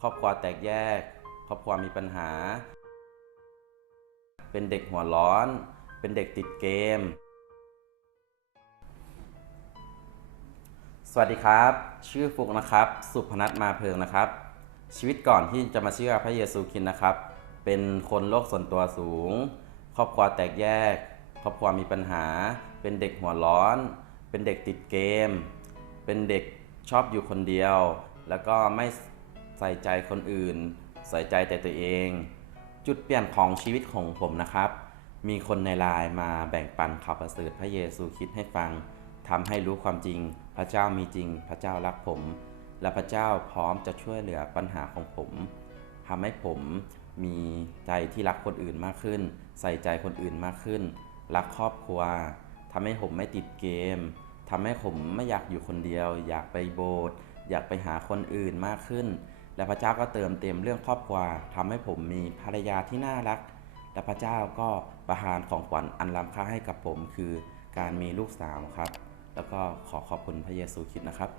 ครอบครัวแตกแยก ครอบครัวมีปัญหา เป็นเด็กหัวร้อน เป็นเด็กติดเกม สวัสดีครับ ชื่อฟุกนะครับ สุพนัทมาเพิงนะครับ ชีวิตก่อนที่จะมาเชื่อพระเยซูคริสต์นะครับ เป็นคนโลกส่วนตัวสูง ครอบครัวแตกแยก ครอบครัวมีปัญหา เป็นเด็กหัวร้อน เป็นเด็กติดเกม เป็นเด็กชอบอยู่คนเดียว แล้วก็ไม่ ใส่ใจคนอื่น ใส่ใจแต่ตัวเอง จุดเปลี่ยนของชีวิตของผมนะครับ มีคนในไลน์มาแบ่งปันข่าวประเสริฐพระเยซูคริดให้ฟังทำให้รู้ความจริง พระเจ้ามีจริง พระเจ้ารักผม และพระเจ้าพร้อมจะช่วยเหลือปัญหาของผมทำให้ผมมีใจที่รักคนอื่นมากขึ้น ใส่ใจคนอื่นมากขึ้น รักครอบครัวทำให้ผมไม่ติดเกมทำให้ผมไม่อยากอยู่คนเดียว อยากไปโบสถ์อยากไปหาคนอื่นมากขึ้น และพระเจ้าก็เติมเต็มเรื่องครอบครัวทำให้ผมมีภรรยาที่น่ารัก และพระเจ้าก็ประทานของขวัญอันล้ำค่าให้กับผมคือการมีลูกสาวครับ แล้วก็ขอขอบคุณพระเยซูคริสต์นะครับ